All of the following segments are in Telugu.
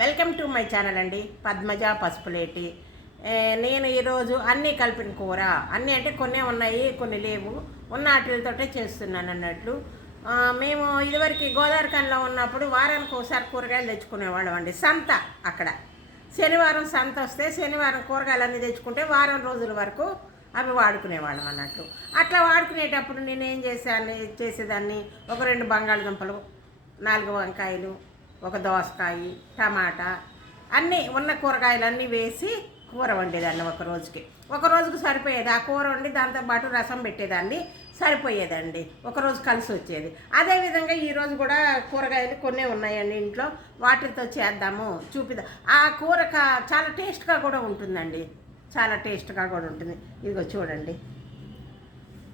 వెల్కమ్ టు మై ఛానల్ అండి. పద్మజ పసుపులేటి. నేను ఈరోజు అన్నీ కలిపిన కూర. అన్నీ అంటే కొన్ని ఉన్నాయి కొన్ని లేవు. ఉన్న వాటితోటే చేస్తున్నాను అన్నట్లు. మేము ఇదివరకు గోదావరిఖంలో ఉన్నప్పుడు వారానికి ఒకసారి కూరగాయలు తెచ్చుకునేవాళ్ళం అండి. సంత అక్కడ. శనివారం సంత వస్తే శనివారం కూరగాయలు అన్నీ తెచ్చుకుంటే వారం రోజుల వరకు అవి వాడుకునేవాళ్ళం అన్నట్లు. అట్లా వాడుకునేటప్పుడు నేనేం చేసాను చేశాను చేసేదాన్ని? ఒక రెండు బంగాళదుంపలు నాలుగు వంకాయలు ఒక దోసకాయ టమాటా అన్నీ ఉన్న కూరగాయలన్నీ వేసి కూర వండేదాన్ని ఒక రోజుకి. ఒక రోజుకి సరిపోయేది. ఆ కూర వండి దాంతోపాటు రసం పెట్టేదాన్ని సరిపోయేదండి. ఒకరోజు కలిసి వచ్చేది. అదేవిధంగా ఈరోజు కూడా కూరగాయలు కొన్ని ఉన్నాయండి ఇంట్లో. వాటితో చేద్దాము చూపిద్దాం. ఆ కూర కా- చాలా టేస్ట్గా కూడా ఉంటుందండి. చాలా టేస్ట్గా కూడా ఉంటుంది. ఇదిగో చూడండి.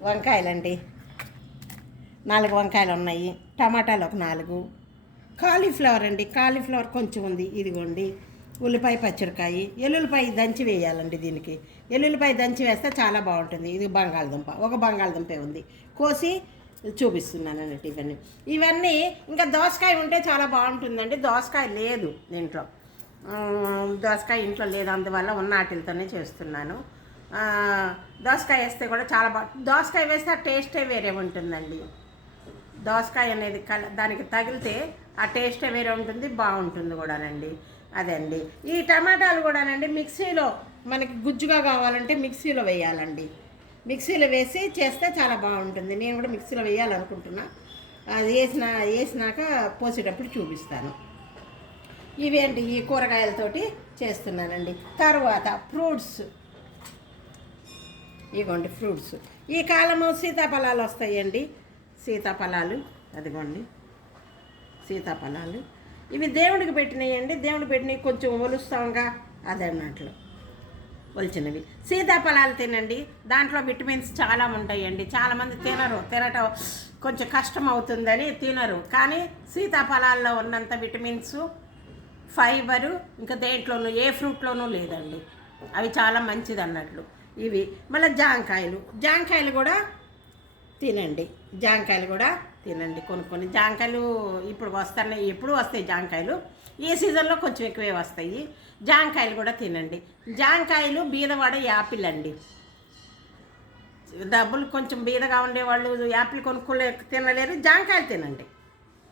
వంకాయలండి. నాలుగు వంకాయలు ఉన్నాయి టమాటాలు ఒక నాలుగు. కాలీఫ్లవర్ అండి కాలీఫ్లవర్ కొంచెం ఉంది. ఇదిగోండి ఉల్లిపాయ పచ్చడికాయ ఎల్లుల్లిపాయ దంచి వేయాలండి దీనికి. ఎల్లుల్లిపాయ దంచి వేస్తే చాలా బాగుంటుంది. ఇది బంగాళదుంప ఒక బంగాళదుంపే ఉంది. కోసి చూపిస్తున్నాను అన్నట్టు ఇవన్నీ. ఇవన్నీ ఇంకా దోసకాయ ఉంటే చాలా బాగుంటుందండి. దోసకాయ లేదు దీంట్లో. దోసకాయ ఇంట్లో లేదు. అందువల్ల ఉన్న వాటిలతోనే చేస్తున్నాను. దోసకాయ వేస్తే కూడా చాలా బాగా దోసకాయ వేస్తే ఆ టేస్టే వేరే ఉంటుందండి. దోసకాయ అనేది కల దానికి తగిలితే ఆ టేస్టే వేరే ఉంటుంది బాగుంటుంది కూడానండి. అదండి. ఈ టమాటాలు కూడానండి మిక్సీలో మనకి గుజ్జుగా కావాలంటే మిక్సీలో వేయాలండి. మిక్సీలో వేసి చేస్తే చాలా బాగుంటుంది. నేను కూడా మిక్సీలో వేయాలనుకుంటున్నా. అది వేసిన వేసినాక పోసేటప్పుడు చూపిస్తాను. ఇవేంటి ఈ కూరగాయలతోటి చేస్తున్నానండి. తర్వాత ఫ్రూట్స్. ఇగోండి ఫ్రూట్స్. ఈ కాలము సీతాఫలాలు వస్తాయండి. సీతాఫలాలు అదిగోండి. సీతాఫలాలు. ఇవి దేవుడికి పెట్టినాయండి. దేవుడికి పెట్టినవి కొంచెం ఒలుస్తాంగా. అదన్నట్లు. ఒలిచినవి. సీతాఫలాలు తినండి. దాంట్లో విటమిన్స్ చాలా ఉంటాయండి. చాలామంది తినరు. తినటం కొంచెం కష్టం అవుతుందని తినరు. కానీ సీతాఫలాల్లో ఉన్నంత విటమిన్స్ ఫైబరు ఇంకా దేంట్లోనూ ఏ ఫ్రూట్లోనూ లేదండి. అవి చాలా మంచిది అన్నట్లు ఇవి మళ్ళీ జాంకాయలు. జాంకాయలు కూడా తినండి. జాంకాయలు కూడా తినండి. కొనుక్కొని జాంకాయలు ఇప్పుడు వస్తున్నాయి ఎప్పుడు వస్తాయి జాంకాయలు? ఈ సీజన్లో కొంచెం ఎక్కువే వస్తాయి. జాంకాయలు కూడా తినండి. జాంకాయలు బీదవాడ యాపిల్ అండి. డబ్బులు కొంచెం బీదగా ఉండేవాళ్ళు యాపిల్ కొనుక్కోలే తినలేరు. జాంకాయలు తినండి.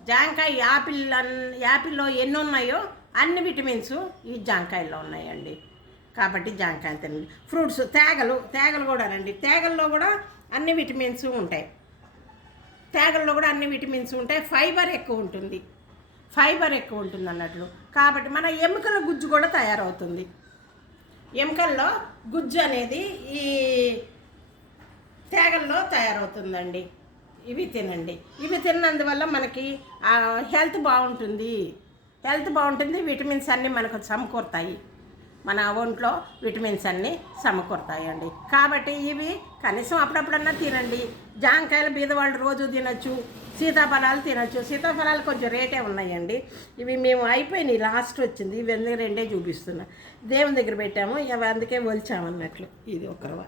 జాంకాయ యాపిల్ అన్ యాపిల్లో ఎన్ని ఉన్నాయో అన్ని విటమిన్స్ ఈ జాంకాయల్లో ఉన్నాయండి. కాబట్టి జాంకాయలు తినండి. ఫ్రూట్స్ తేగలు తేగలు కూడా రండి. తేగల్లో కూడా అన్ని విటమిన్స్ ఉంటాయి. తేగల్లో కూడా అన్ని విటమిన్స్ ఉంటాయి. ఫైబర్ ఎక్కువ ఉంటుంది. ఫైబర్ ఎక్కువ ఉంటుంది అన్నట్లు. కాబట్టి మన ఎముకల గుజ్జు కూడా తయారవుతుంది. ఎముకల్లో గుజ్జు అనేది ఈ తేగల్లో తయారవుతుందండి. ఇవి తినండి. ఇవి తిన్నందువల్ల మనకి హెల్త్ బాగుంటుంది. హెల్త్ బాగుంటుంది. విటమిన్స్ అన్నీ మనకు సమకూరుతాయి. మన ఒంట్లో విటమిన్స్ అన్నీ సమకూరుతాయండి. కాబట్టి ఇవి కనీసం అప్పుడప్పుడన్నా తినండి. జాంకాయలు బీదవాళ్ళు రోజు తినచ్చు సీతాఫలాలు తినచ్చు. సీతాఫలాలు కొంచెం రేటే ఉన్నాయండి. ఇవి మేము అయిపోయినాయి లాస్ట్ వచ్చింది. ఇవి ఎందుకు రెండే చూపిస్తున్నా. దేవుని దగ్గర పెట్టాము ఇవి అందుకే ఒలిచామన్నట్లు ఇది ఒకరవ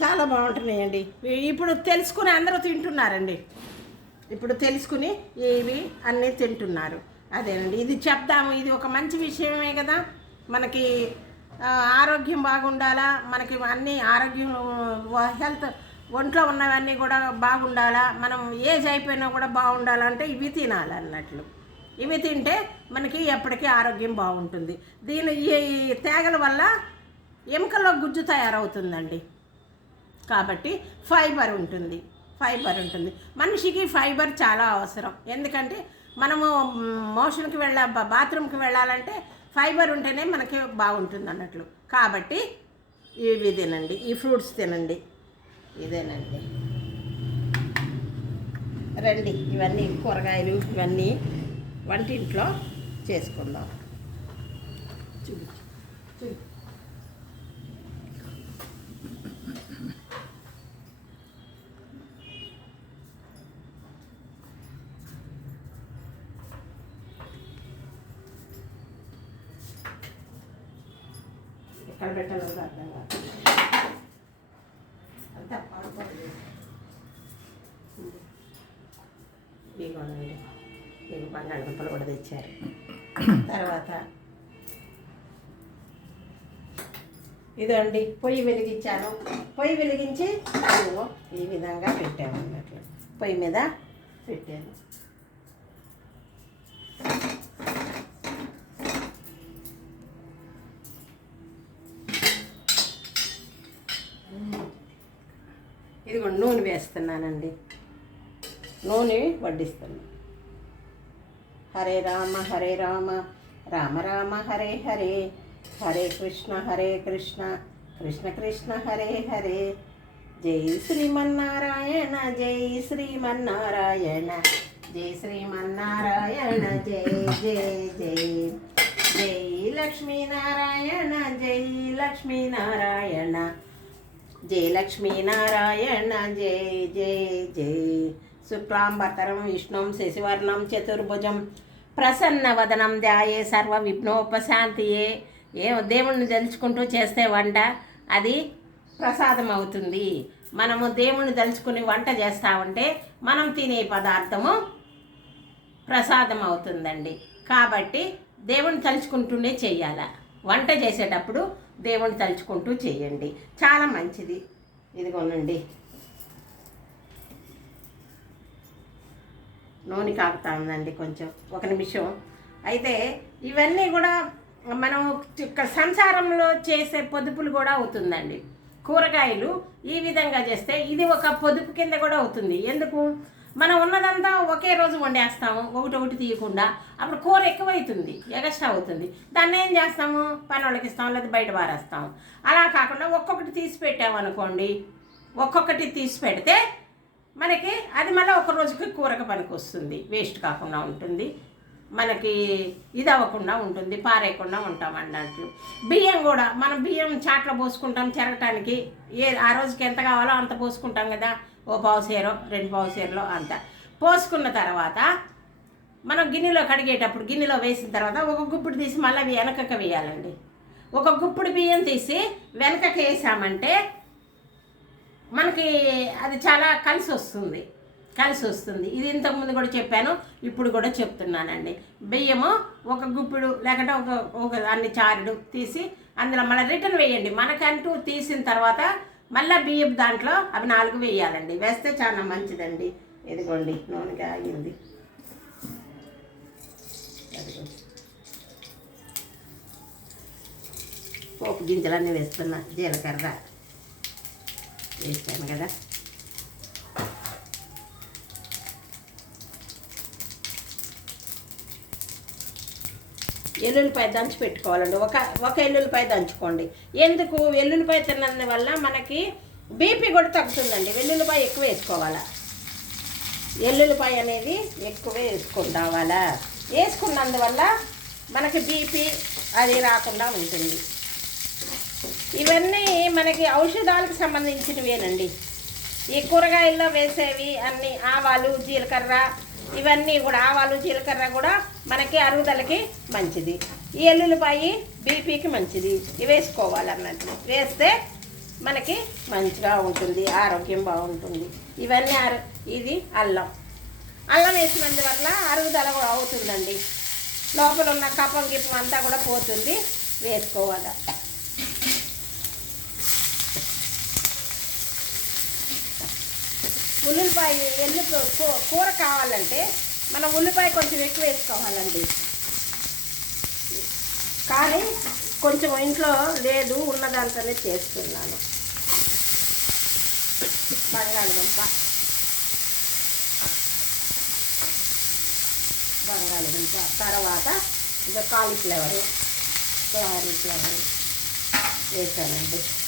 చాలా బాగుంటున్నాయండి. ఇప్పుడు తెలుసుకుని అందరూ తింటున్నారండి. ఇప్పుడు తెలుసుకుని ఇవి అన్నీ తింటున్నారు. అదేనండి. ఇది చెప్దాము. ఇది ఒక మంచి విషయమే కదా. మనకి ఆరోగ్యం బాగుండాలా? మనకి అన్నీ ఆరోగ్యం హెల్త్ ఒంట్లో ఉన్నవన్నీ కూడా బాగుండాలా? మనం ఏజ్ అయిపోయినా కూడా బాగుండాలంటే ఇవి తినాలన్నట్లు. ఇవి తింటే మనకి ఎప్పటికీ ఆరోగ్యం బాగుంటుంది. దీని ఈ తేగల వల్ల ఎముకల్లో గుజ్జు తయారవుతుందండి. కాబట్టి ఫైబర్ ఉంటుంది. ఫైబర్ ఉంటుంది. మనిషికి ఫైబర్ చాలా అవసరం. ఎందుకంటే మనము మోషన్కి వెళ్ళ బాత్రూమ్కి వెళ్ళాలంటే ఫైబర్ ఉంటేనే మనకి బాగుంటుంది అన్నట్లు. కాబట్టి ఇవి తినండి ఈ ఫ్రూట్స్ తినండి. ఇదేనండి. రండి ఇవన్నీ కూరగాయలు ఇవన్నీ వంటింట్లో చేసుకుందాం. చూపి అంతా పాడుకోండి ఇదిగోనండి మీకు కూడా తెచ్చారు. తర్వాత ఇదండి పొయ్యి వెలిగించాను. పొయ్యి వెలిగించి ఈ విధంగా పెట్టాము అన్నట్లు పొయ్యి మీద పెట్టాను ఇదిగో వడ్డిస్తున్నానండి నూనె వడ్డిస్తున్నాను హరే రామ హరే రామ రామ రామ హరే హరే హరే కృష్ణ హరే కృష్ణ కృష్ణ కృష్ణ హరే హరే. జై శ్రీమన్నారాయణ జై శ్రీమన్నారాయణ జై శ్రీమన్నారాయణ జై జై జై. జై లక్ష్మీనారాయణ జై లక్ష్మీనారాయణ. జై లక్ష్మీనారాయణ జై జై జై. శుక్లాంబరతరం విష్ణుం శశివర్ణం చతుర్భుజం. ప్రసన్నవదనం ధ్యాయే సర్వ విఘ్నోపశాంతియే. ఏ దేవుణ్ణి తలుచుకుంటూ చేస్తే వంట అది ప్రసాదం అవుతుంది మనము దేవుణ్ణి తలుచుకుని వంట చేస్తా ఉంటే మనం తినే పదార్థము ప్రసాదం అవుతుందండి కాబట్టి దేవుణ్ణి తలుచుకుంటూనే చేయాల. వంట చేసేటప్పుడు దేవుణ్ణి తలుచుకుంటూ చేయండి. చాలా మంచిది. ఇదిగోనండి. నూనె కాగుతా ఉందండి కొంచెం. ఒక నిమిషం. అయితే ఇవన్నీ కూడా మనం సంసారంలో చేసే పొదుపులు కూడా అవుతుందండి. కూరగాయలు ఈ విధంగా చేస్తే ఇది ఒక పొదుపు కింద కూడా అవుతుంది. ఎందుకు? మనం ఉన్నదంతా ఒకే రోజు వండేస్తాము ఒకటి ఒకటి తీయకుండా. అప్పుడు కూర ఎక్కువైతుంది ఎగస్ట్రా అవుతుంది. దాన్ని ఏం చేస్తాము? పని వాళ్ళకి ఇస్తాం లేదా బయట పారేస్తాం అలా కాకుండా ఒక్కొక్కటి తీసి పెట్టామనుకోండి ఒక్కొక్కటి తీసి పెడితే మనకి అది మళ్ళీ ఒక రోజుకి కూరక పనికి వస్తుంది. వేస్ట్ కాకుండా ఉంటుంది. మనకి ఇది అవ్వకుండా ఉంటుంది పారేయకుండా ఉంటాం అన్నట్లు బియ్యం కూడా మనం బియ్యం చాట్లో పోసుకుంటాం చెరగటానికి. ఏ ఆ రోజుకి ఎంత కావాలో అంత పోసుకుంటాం కదా. ఓ పావు సేరో రెండు పావు సేరలో అంత. పోసుకున్న తర్వాత మనం గిన్నెలో కడిగేటప్పుడు గిన్నెలో వేసిన తర్వాత ఒక గుప్పుడు తీసి మళ్ళీ వెనకకి వేయాలండి. ఒక గుప్పుడు బియ్యం తీసి వెనకకి వేసామంటే మనకి అది చాలా కలిసి వస్తుంది. కలిసి వస్తుంది. ఇది ఇంతకుముందు కూడా చెప్పాను ఇప్పుడు కూడా చెప్తున్నానండి. బియ్యము ఒక గుప్పిడు లేకుంటే ఒక ఒక అన్ని చారుడు తీసి అందులో మళ్ళీ రిటర్న్ వేయండి. మనకంటూ తీసిన తర్వాత మళ్ళీ బియ్యం దాంట్లో అవి నాలుగు వేయాలండి. వేస్తే చాలా మంచిదండి. ఇదిగోండి నూనె కాగింది. పోపు గింజలన్నీ వేస్తున్నా జీలకర్ర వేస్తాను కదా. ఎల్లుల్లిపాయ దంచి పెట్టుకోవాలండి. ఒక ఒక ఎల్లుల్లిపాయ దంచుకోండి. ఎందుకు? వెల్లుల్లిపాయ తిన్నందు వల్ల మనకి బీపీ కూడా తగ్గుతుందండి. వెల్లుల్లిపాయ ఎక్కువ వేసుకోవాలా? ఎల్లుల్లిపాయ అనేది ఎక్కువే వేసుకుంటావాలా వేసుకున్నందువల్ల మనకి బీపీ అది రాకుండా ఉంటుంది. ఇవన్నీ మనకి ఔషధాలకు సంబంధించినవేనండి. ఈ కూరగాయల్లో వేసేవి అన్ని ఆవాలు జీలకర్ర ఇవన్నీ కూడా ఆవాలు జీలకర్ర కూడా మనకి అరుగుదలకి మంచిది. ఈ ఎల్లుల్లిపాయి బీపీకి మంచిది. ఇవి వేసుకోవాలన్నట్టు. వేస్తే మనకి మంచిగా ఉంటుంది ఆరోగ్యం బాగుంటుంది. ఇవన్నీ ఆరు ఇది అల్లం. అల్లం వేసినందువల్ల అరుగుదల కూడా అవుతుందండి. లోపల ఉన్న కపం గిప్పం అంతా కూడా పోతుంది. వేసుకోవాలి? ఉల్లిపాయ ఎల్లు కూ- కూర కావాలంటే మనం ఉల్లిపాయ కొంచెం ఎక్కువ వేసుకోవాలండి. కానీ కొంచెం ఇంట్లో లేదు ఉన్నదాంతోనే చేస్తున్నాను. బంగాళదుంప. బంగాళదుంప. తర్వాత ఇక కాలీఫ్లవర్. కాలీఫ్లవర్. వేసానండి.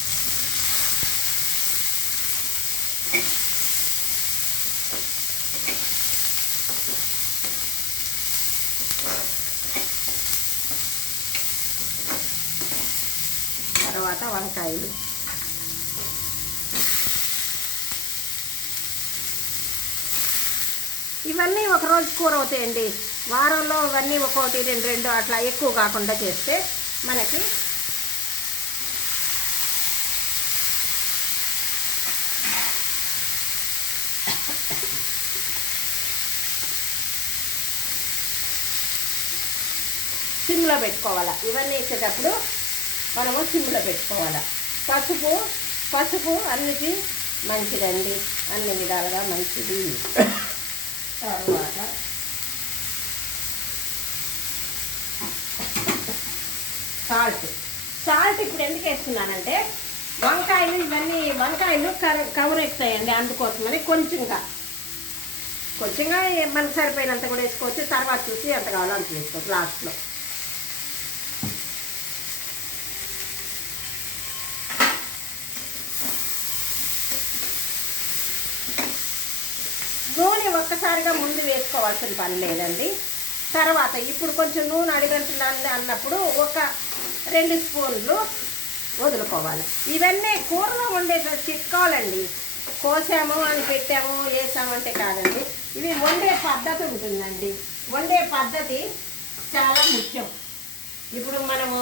ఉల్లిపాయలు ఇవన్నీ ఒక రోజు కూర అవుతాయండి. వారంలో ఇవన్నీ ఒకటి రెండు రెండు అట్లా ఎక్కువ కాకుండా చేస్తే మనకి సిమ్లో పెట్టుకోవాలి. ఇవన్నీ వేసేటప్పుడు మనము సిమ్లో పెట్టుకోవాలి. పసుపు పసుపు అన్నికి మంచిదండి. అన్ని విధాలుగా మంచిది. తర్వాత సాల్ట్. సాల్ట్ ఇప్పుడు ఎందుకు వేస్తున్నానంటే వంకాయలు ఇవన్నీ వంకాయలు కర కవర్ ఎక్కుతాయండి అందుకోసమని కొంచెంగా. కొంచెంగా మనకు సరిపోయినంత కూడా వేసుకోవచ్చు. తర్వాత చూసి ఎంత కావాలో అంత వేసుకోవచ్చు లాస్ట్లో నూనె ఒక్కసారిగా ముందు పని లేదండి. తర్వాత ఇప్పుడు కొంచెం నూనె అడిగంటుంది అన్నప్పుడు ఒక రెండు స్పూన్లు వదులుకోవాలి. ఇవన్నీ కూరలో వండే చిట్కాలండి. కోసాము అని పెట్టాము వేసాము అంటే కాదండి. ఇవి వండే పద్ధతి ఉంటుందండి. వండే పద్ధతి చాలా ముఖ్యం. ఇప్పుడు మనము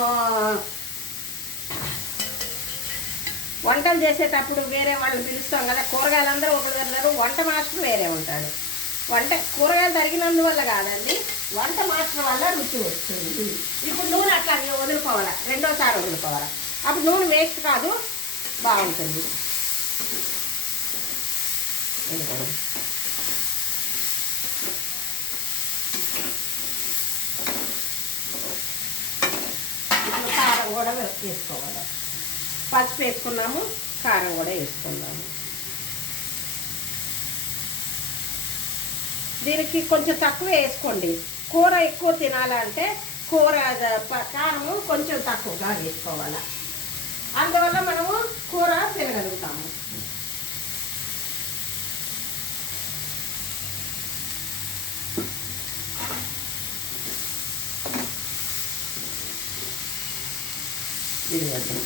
వంటలు చేసేటప్పుడు వేరే వాళ్ళని పిలుస్తాం కదా కూరగాయలు అందరూ ఒకరు వంట మాస్టర్ వేరే ఉంటాడు. వంట కూరగాయలు తరిగినందువల్ల కాదండి వంట మార్చడం వల్ల రుచి వస్తుంది. ఇప్పుడు నూనె అట్లా వదులుకోవాలా? రెండోసారి వదులుకోవాలా? అప్పుడు నూనె వేస్ట్ కాదు బాగుంటుంది. ఇప్పుడు కారం కూడా వేసుకోవాలి. పసుపు వేసుకున్నాము కారం కూడా వేసుకున్నాము. దీనికి కొంచెం తక్కువ వేసుకోండి. కూర ఎక్కువ తినాలంటే కూర కారము కొంచెం తక్కువగా వేసుకోవాలి. అందువల్ల మనము కూర తినగలుగుతాము. ఇదిగోండి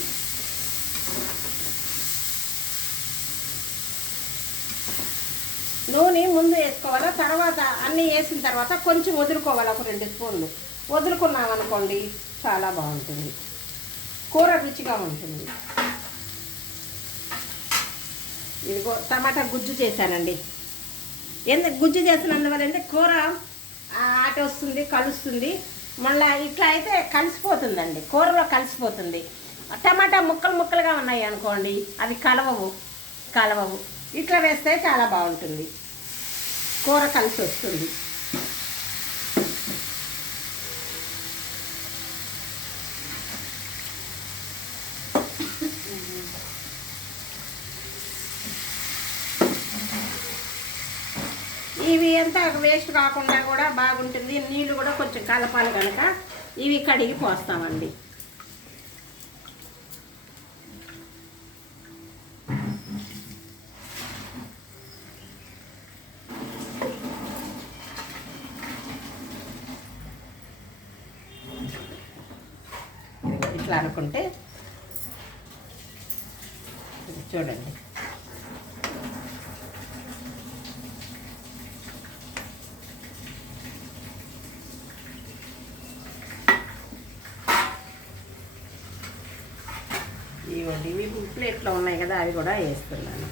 నూనె ముందు వేసుకోవాలా తర్వాత అన్నీ వేసిన తర్వాత కొంచెం వదులుకోవాలి ఒక రెండు స్పూన్లు. వదులుకున్నాం అనుకోండి చాలా బాగుంటుంది. కూర రుచిగా ఉంటుంది. ఇదిగో టమాటా గుజ్జు చేశానండి. ఎందుకు గుజ్జు చేసినందువల్ల అంటే కూర ఆటి ఆట వస్తుంది కలుస్తుంది. మళ్ళీ ఇట్లా అయితే కలిసిపోతుందండి కూరలో కలిసిపోతుంది. టమాటా ముక్కలు ముక్కలుగా ఉన్నాయి అనుకోండి అవి కలవవు కలవవు. ఇట్లా వేస్తే చాలా బాగుంటుంది. కూర కలిసి వస్తుంది. ఇవి ఎంత వేస్ట్ కాకుండా కూడా బాగుంటుంది. నీళ్ళు కూడా కొంచెం కలపాలి కనుక ఇవి కడిగి పోస్తామండి ఇట్లా అనుకుంటే ఇది చూడండి ఇవ్వండి. ఇవి ప్లేట్లో ఉన్నాయి కదా అవి కూడా వేస్తున్నాను.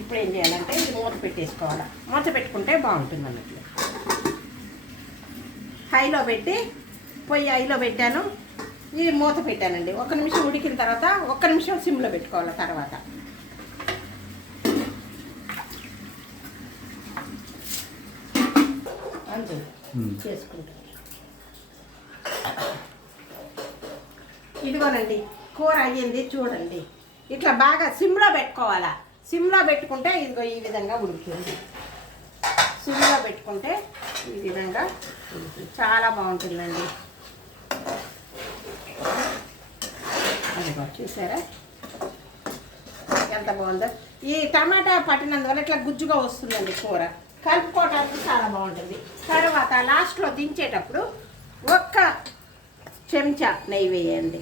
ఇప్పుడు ఏం చేయాలంటే ఇది మూత పెట్టేసుకోవాలి. మూత పెట్టుకుంటే బాగుంటుంది అన్నట్లు. హైలో పెట్టి పొయ్యి హైలో పెట్టాను. ఇది మూత పెట్టానండి. ఒక నిమిషం ఉడికిన తర్వాత ఒక్క నిమిషం సిమ్లో పెట్టుకోవాలి తర్వాత. చేసుకుంటాను ఇదిగోనండి కూర అయ్యింది చూడండి. ఇట్లా బాగా సిమ్లో పెట్టుకోవాలా. సిమ్లో పెట్టుకుంటే ఇదిగో ఈ విధంగా ఉడుకుతుంది సిమ్లో పెట్టుకుంటే ఈ విధంగా చాలా బాగుంటుందండి. చూసారా? ఎంత బాగుందో. ఈ టమాటా పట్టినందువల్ల ఇట్లా గుజ్జుగా వస్తుందండి కూర. కలుపుకోవడానికి చాలా బాగుంటుంది. తర్వాత లాస్ట్లో దించేటప్పుడు ఒక్క చెంచా నెయ్యి వేయండి.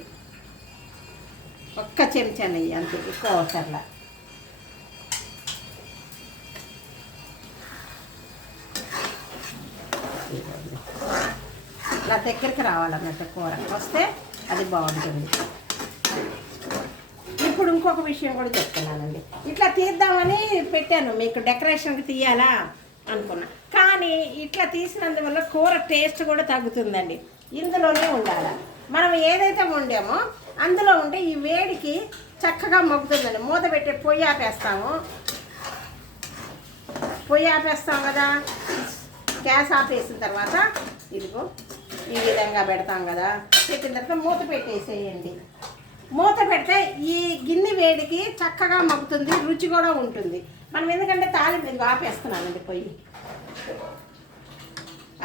ఒక్క చెంచా నెయ్యి అంతే ఎక్కువ అవసరంలా ఇలా దగ్గరికి రావాలన్నట్టు కూర. వస్తే అది బాగుంటుంది. ఇప్పుడు ఇంకొక విషయం కూడా చెప్తున్నానండి. ఇట్లా తీద్దామని పెట్టాను మీకు డెకరేషన్కి తీయాలా అనుకున్నా. కానీ ఇట్లా తీసినందువల్ల కూర టేస్ట్ కూడా తగ్గుతుందండి. ఇందులోనే ఉండాలి? మనం ఏదైతే వండామో అందులో ఉంటే ఈ వేడికి చక్కగా మగ్గుతుందండి. మూత పెట్టే పొయ్యి ఆపేస్తాము. పొయ్యి ఆపేస్తాం కదా? గ్యాస్ ఆపేసిన తర్వాత ఇదిగో ఈ విధంగా పెడతాం కదా? పెట్టిన తర్వాత మూత పెట్టేసేయండి. మూత పెడితే ఈ గిన్నె వేడికి చక్కగా మగ్గుతుంది రుచి కూడా ఉంటుంది. మనం ఎందుకంటే తాలింపు ఇదిగో ఆపేస్తున్నానండి పొయ్యి.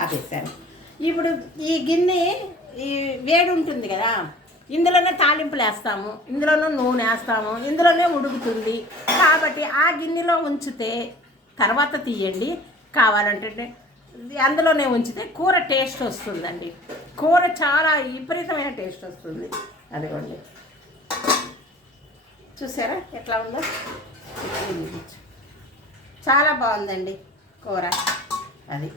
ఆపేసాను ఇప్పుడు ఈ గిన్నె ఈ వేడి ఉంటుంది కదా ఇందులోనే తాలింపులు వేస్తాము ఇందులోనే నూనె వేస్తాము ఇందులోనే ఉడుకుతుంది. కాబట్టి ఆ గిన్నెలో ఉంచితే తర్వాత తీయండి. కావాలంటే అందులోనే ఉంచితే కూర టేస్ట్ వస్తుందండి. కూర చాలా విపరీతమైన టేస్ట్ వస్తుంది. అదిగోండి. చూసారా? ఎట్లా ఉందో? చాలా బాగుందండి కూర. అది.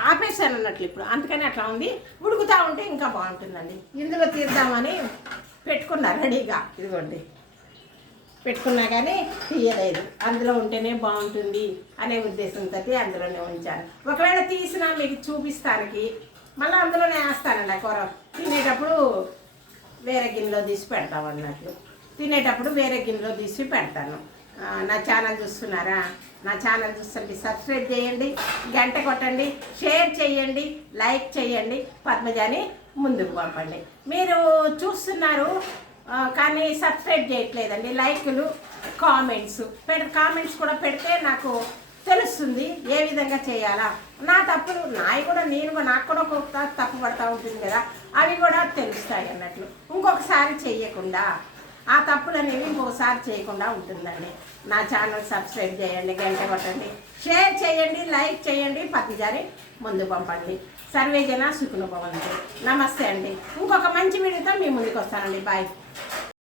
ఆపేసాను అన్నట్లు ఇప్పుడు. అందుకని అట్లా ఉంది. ఉడుకుతా ఉంటే ఇంకా బాగుంటుందండి. ఇందులో తీద్దామని పెట్టుకున్నా రెడీగా. ఇదిగోండి. పెట్టుకున్నా కానీ తీయలేదు. అందులో ఉంటేనే బాగుంటుంది అనే ఉద్దేశంతో అందులోనే ఉంచాను. ఒకవేళ తీసినా మీకు చూపిస్తానికి మళ్ళీ అందులోనే వేస్తానండి ఆ కూర. తినేటప్పుడు వేరే గిన్నెలో తీసి పెడతాం అన్నట్లు. తినేటప్పుడు వేరే గిన్నెలో తీసి పెడతాను. నా ఛానల్ చూస్తున్నారా? నా ఛానల్ చూస్తుంటే సబ్స్క్రైబ్ చేయండి గంట కొట్టండి షేర్ చేయండి లైక్ చేయండి పద్మజాని ముందుకు పంపండి. మీరు చూస్తున్నారు కానీ సబ్స్క్రైబ్ చేయట్లేదండి. లైకులు కామెంట్స్ పెడ కామెంట్స్ కూడా పెడితే నాకు తెలుస్తుంది ఏ విధంగా చేయాలా. నా తప్పులు నాయి కూడా నేను నాకు కూడా ఒక్కొక్క తప్పు పడతా ఉంటుంది కదా అవి కూడా తెలుస్తాయి అన్నట్లు. ఇంకొకసారి చేయకుండా ఆ తప్పులు అనేవి ఇంకొకసారి చేయకుండా ఉంటుందండి. నా ఛానల్ సబ్స్క్రైబ్ చేయండి గంట కొట్టండి. షేర్ చేయండి లైక్ చేయండి పతిజారి ముందు పంపండి. సర్వేజన సుఖనుభవంతి నమస్తే అండి. ఇంకొక మంచి వీడియోతో మీ ముందుకు వస్తానండి. బాయ్.